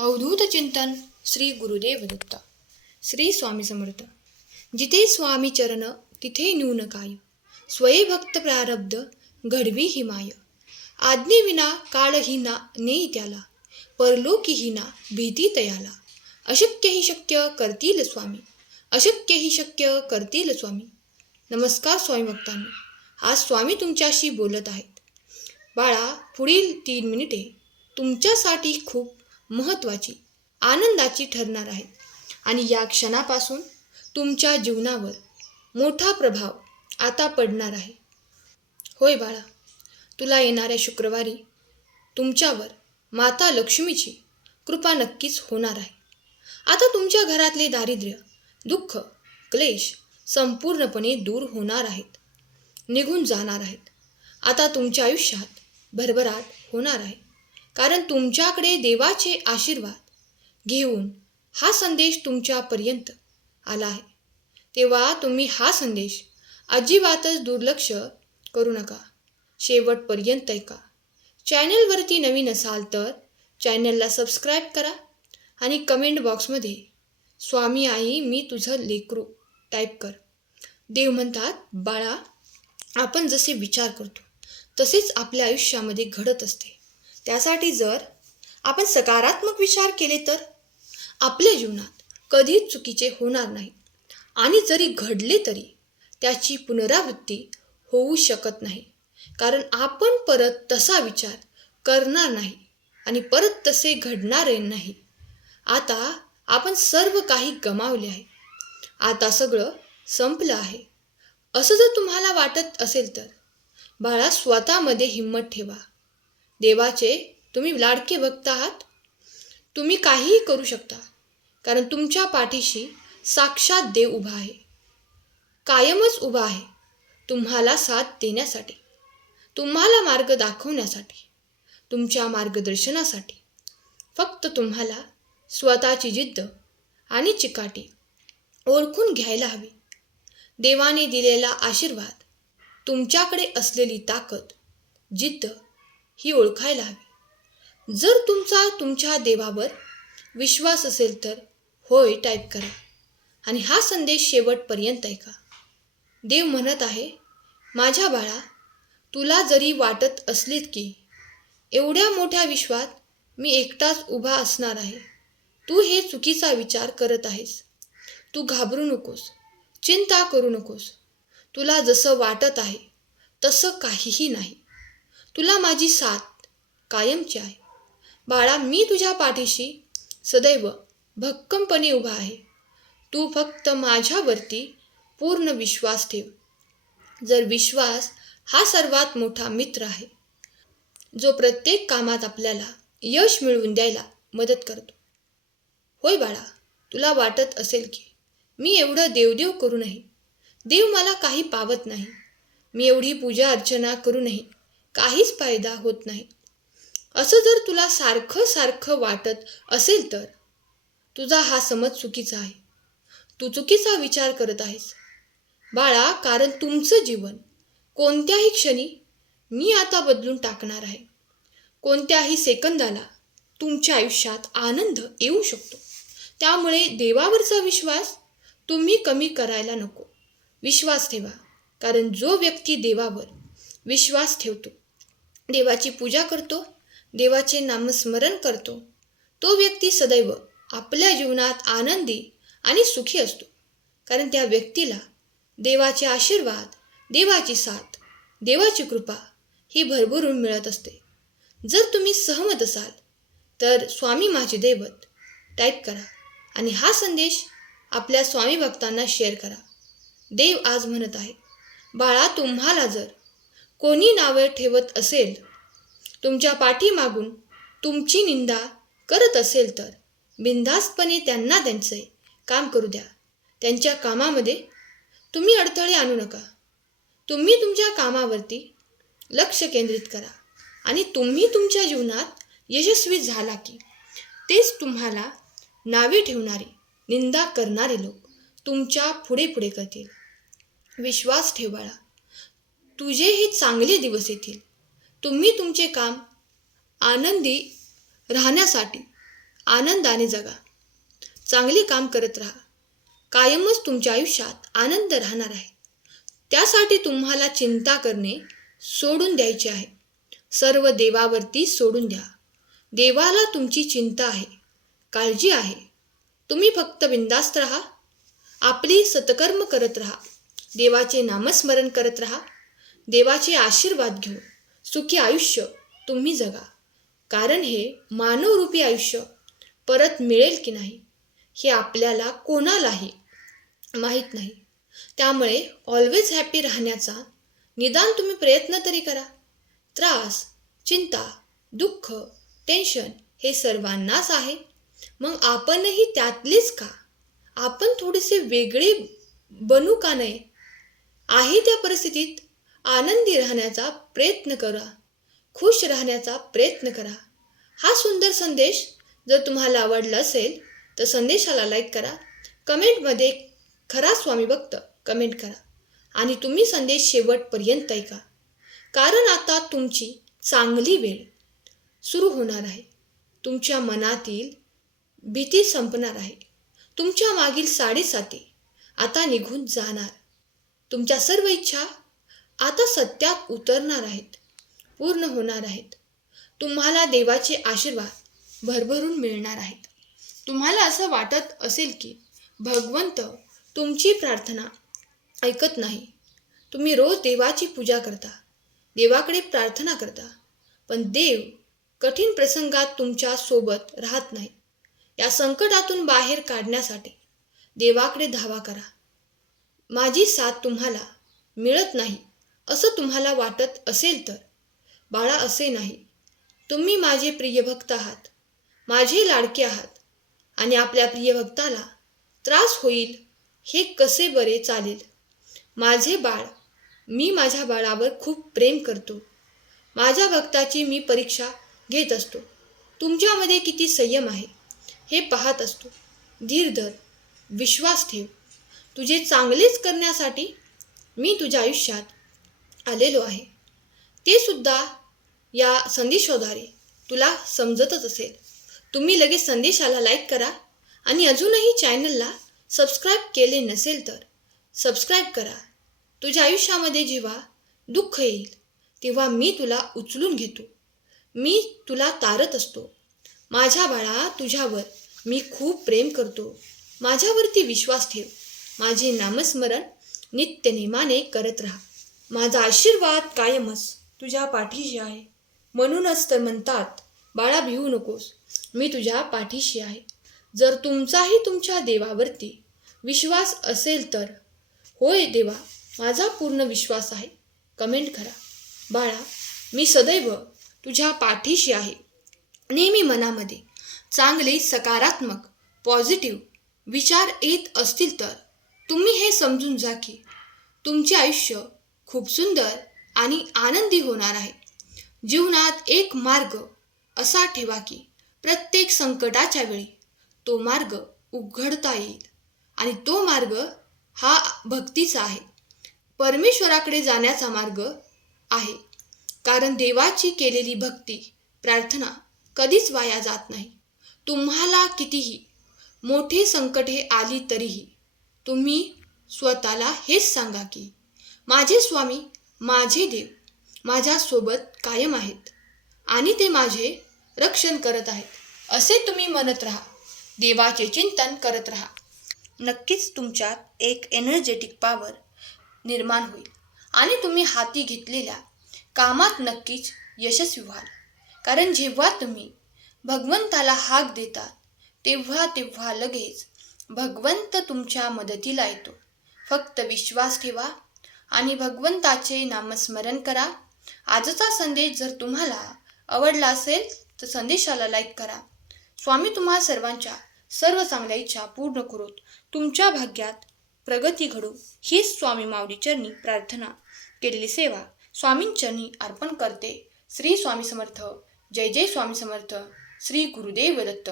अवधूत चिंतन श्री गुरुदेव दत्त. श्री स्वामी समर्थ. जिथे स्वामी चरण तिथे न्यून काय, स्वये भक्त प्रारब्ध घडवी ही माय. आज्ञेविना काळहीना नेई त्याला, परलोकीहीना भीती तयाला. अशक्य ही शक्य करतील स्वामी, अशक्य ही शक्य करतील स्वामी. नमस्कार स्वामी भक्तांनो, आज स्वामी तुमच्याशी बोलत आहेत. बाळा, पुढील 3 मिनिटे तुमच्यासाठी खूप महत्त्वाची, आनंदाची ठरणार आहेत आणि या क्षणापासून तुमच्या जीवनावर मोठा प्रभाव आता पडणार आहे. होय बाळा, तुला येणाऱ्या शुक्रवारी तुमच्यावर माता लक्ष्मीची कृपा नक्कीच होणार आहे. आता तुमच्या घरातले दारिद्र्य, दुःख, क्लेश संपूर्णपणे दूर होणार आहेत, निघून जाणार आहेत. आता तुमच्या आयुष्यात भरभराट होणार आहे, कारण तुमच्याकडे देवाचे आशीर्वाद घेऊन हा संदेश तुमच्यापर्यंत आला आहे. तेव्हा तुम्ही हा संदेश अजिबातच दुर्लक्ष करू नका. शेवटपर्यंत ऐका. चॅनलवरती नवीन असाल तर चॅनलला सबस्क्राईब करा आणि कमेंट बॉक्समध्ये स्वामी आई मी तुझं लेकरू टाईप कर. देव म्हणतात, बाळा, आपण जसे विचार करतो तसेच आपल्या आयुष्यामध्ये घडत असते. त्यासाठी जर आपण सकारात्मक विचार केले तर आपल्या जीवनात कधीच चुकीचे होणार नाही आणि जरी घडले तरी त्याची पुनरावृत्ती होऊ शकत नाही, कारण आपण परत तसा विचार करणार नाही आणि परत तसे घडणारे नाही. आता आपण सर्व काही गमावले आहे, आता सगळं संपलं आहे असं जर तुम्हाला वाटत असेल तर बाळा, स्वतःमध्ये हिंमत ठेवा. देवाचे तुम्ही लाडके भक्त आहात. तुम्ही काहीही करू शकता, कारण तुमच्या पाठीशी साक्षात देव उभा आहे, कायमच उभा आहे. तुम्हाला साथ देण्यासाठी, तुम्हाला मार्ग दाखवण्यासाठी, तुमच्या मार्गदर्शनासाठी. फक्त तुम्हाला स्वतःची जिद्द आणि चिकाटी ओळखून घ्यायला हवी. देवाने दिलेला आशीर्वाद, तुमच्याकडे असलेली ताकद, जिद्द ही ओळखायला हवी. जर तुमच्या देवावर विश्वास असेल तर होय टाईप करा आणि हा संदेश शेवटपर्यंत ऐका. देव म्हणत आहे, माझ्या बाळा, तुला जरी वाटत असलीत की एवढ्या मोठ्या विश्वात मी एकटाच उभा असणार आहे, तू हे चुकीचा विचार करत आहेस. तू घाबरू नकोस, चिंता करू नकोस. तुला जसं वाटत आहे तसं काहीही नाही. तुला माझी साथ कायमची आहे. बाळा, मी तुझ्या पाठीशी सदैव भक्कमपणे उभा आहे. तू फक्त माझ्यावरती पूर्ण विश्वास ठेव. जर विश्वास हा सर्वात मोठा मित्र आहे, जो प्रत्येक कामात आपल्याला यश मिळवून द्यायला मदत करतो. होय बाळा, तुला वाटत असेल की मी एवढं देवदेव करूनही देव मला काही पावत नाही, मी एवढी पूजा अर्चना करूनही काहीच फायदा होत नाही. असं जर तुला सारखं सारखं वाटत असेल तर तुझा हा समज चुकीचा आहे. तू चुकीचा विचार करत आहेस बाळा, कारण तुमचं जीवन कोणत्याही क्षणी मी आता बदलून टाकणार आहे. कोणत्याही सेकंदाला तुमच्या आयुष्यात आनंद येऊ शकतो. त्यामुळे देवावरचा विश्वास तुम्ही कमी करायला नको. विश्वास ठेवा, कारण जो व्यक्ती देवावर विश्वास ठेवतो, देवाची पूजा करतो, देवाचे नामस्मरण करतो, तो व्यक्ती सदैव आपल्या जीवनात आनंदी आणि सुखी असतो. कारण त्या व्यक्तीला देवाचे आशीर्वाद, देवाची साथ, देवाची कृपा ही भरभरून मिळत असते. जर तुम्ही सहमत असाल तर स्वामी माझे दैवत टाईप करा आणि हा संदेश आपल्या स्वामी भक्तांना शेअर करा. देव आज म्हणत आहे, बाळा, तुम्हाला जर कोणी नावे ठेवत असेल, तुमच्या पाठीमागून तुमची निंदा करत असेल तर बिनधास्तपणे त्यांना त्यांचे काम करू द्या. त्यांच्या कामामध्ये तुम्ही अडथळे आणू नका. तुम्ही तुमच्या कामावरती लक्ष केंद्रित करा आणि तुम्ही तुमच्या जीवनात यशस्वी झाला की तेच तुम्हाला नावे ठेवणारे, निंदा करणारे लोक तुमच्या पुढे पुढे करतील. विश्वास ठेव बाळा, तुझे हे चांगले दिवस येतील. तुम्ही तुमचे काम आनंदी राहण्यासाठी आनंदाने जगा. चांगले काम करत राहा. कायमच तुमच्या आयुष्यात आनंद राहणार आहे. त्यासाठी तुम्हाला चिंता करणे सोडून द्यायचे आहे. सर्व देवावरती सोडून द्या. देवाला तुमची चिंता आहे, काळजी आहे. तुम्ही फक्त बिनधास्त राहा. आपली सत्कर्म करत राहा. देवाचे नामस्मरण करत राहा. देवाचे आशीर्वाद घेऊन सुखी आयुष्य तुम्ही जगा. कारण हे मानवरूपी आयुष्य परत मिळेल की नाही हे आपल्याला कोणालाही माहीत नाही. त्यामुळे ऑलवेज हॅपी राहण्याचा निदान तुम्ही प्रयत्न तरी करा. त्रास, चिंता, दुःख, टेन्शन हे सर्वांनाच आहे. मग आपणही त्यातलेच का? आपण थोडेसे वेगळे बनू का नये? आहे त्या परिस्थितीत आनंदी राहण्याचा प्रयत्न करा. खुश राहण्याचा प्रयत्न करा. हा सुंदर संदेश जर तुम्हाला आवडला असेल तर संदेशाला लाईक करा. कमेंटमध्ये खरा स्वामी भक्त कमेंट करा. आणि तुम्ही संदेश शेवटपर्यंत ऐका. कारण आता तुमची चांगली वेळ सुरू होणार आहे. तुमच्या मनातील भीती संपणार आहे. तुमच्या मागील साडेसाती आता निघून जाणार. तुमच्या सर्व इच्छा आता सत्यात उतरणार आहेत, पूर्ण होणार आहेत. तुम्हाला देवाचे आशीर्वाद भरभरून मिळणार आहेत. तुम्हाला असं वाटत असेल की भगवंत तुमची प्रार्थना ऐकत नाही. तुम्ही रोज देवाची पूजा करता, देवाकडे प्रार्थना करता, पण देव कठीण प्रसंगात तुमच्या सोबत राहत नाही. या संकटातून बाहेर काढण्यासाठी देवाकडे धावा करा. माझी साथ तुम्हाला मिळत नाही असं तुम्हाला वाटत असेल तर बाळा, असे नाही. तुम्ही माझे प्रिय भक्त आहात, माझे लाडके आहात. आणि आपल्या प्रिय भक्ताला त्रास होईल हे कसे बरे चालेल? माझे बाळ, मी माझ्या बाळावर खूप प्रेम करतो. माझ्या भक्ताची मी परीक्षा घेत असतो. तुमच्यामध्ये किती संयम आहे हे पाहत असतो. धीर धर, विश्वास ठेव. तुझे चांगलेच करण्यासाठी मी तुझ्या आयुष्यात आलेलो आहे. ते सुद्धा या संदेशाद्वारे तुला समजतच असेल. तुम्ही लगेच संदेशाला लाईक करा आणि अजूनही चॅनलला सबस्क्राईब केले नसेल तर सबस्क्राईब करा. तुझ्या आयुष्यामध्ये जेव्हा दुःख येईल तेव्हा मी तुला उचलून घेतो. मी तुला तारत असतो. माझ्या बाळा, तुझ्यावर मी खूप प्रेम करतो. माझ्यावरती विश्वास ठेव. माझे नामस्मरण नित्य नेमाने करत राहा. माझा आशीर्वाद कायमच तुझ्या पाठीशी आहे. म्हणूनच तर म्हणतात, बाळा भिवू नकोस, मी तुझ्या पाठीशी आहे. जर तुमचाही तुमच्या देवावरती विश्वास असेल तर होय देवा, माझा पूर्ण विश्वास आहे कमेंट करा. बाळा, मी सदैव तुझ्या पाठीशी आहे. नेहमी मनामध्ये चांगले सकारात्मक पॉझिटिव्ह विचार येत असतील तर तुम्ही हे समजून जा की तुमचे आयुष्य खूप सुंदर आणि आनंदी होणार आहे. जीवनात एक मार्ग असा ठेवा की प्रत्येक संकटाच्या वेळी तो मार्ग उघडता येईल. आणि तो मार्ग हा भक्तीचा आहे, परमेश्वराकडे जाण्याचा मार्ग आहे. कारण देवाची केलेली भक्ती प्रार्थना कधीच वाया जात नाही. तुम्हाला कितीही मोठे संकटे आली तरीही तुम्ही स्वतःला हेच सांगा की माझे स्वामी, माझे देव माझ्यासोबत कायम आहेत आणि ते माझे रक्षण करत आहेत, असे तुम्ही म्हणत राहा. देवाचे चिंतन करत राहा. नक्कीच तुमच्यात एक एनर्जेटिक पॉवर निर्माण होईल आणि तुम्ही हाती घेतलेल्या कामात नक्कीच यशस्वी व्हाल. कारण जेव्हा तुम्ही भगवंताला हाक देतात तेव्हा लगेच भगवंत तुमच्या मदतीला येतो. फक्त विश्वास ठेवा आणि भगवंताचे नामस्मरण करा. आजचा संदेश जर तुम्हाला आवडला असेल तर संदेशाला लाईक करा. स्वामी तुम्हा सर्वांच्या सर्व चांगल्या इच्छा पूर्ण करोत. तुमच्या भाग्यात प्रगती घडो हीच स्वामी माऊली चरणी प्रार्थना केलेली सेवा स्वामींचरणी अर्पण करते. श्री स्वामी समर्थ. जय जय स्वामी समर्थ. श्री गुरुदेव दत्त.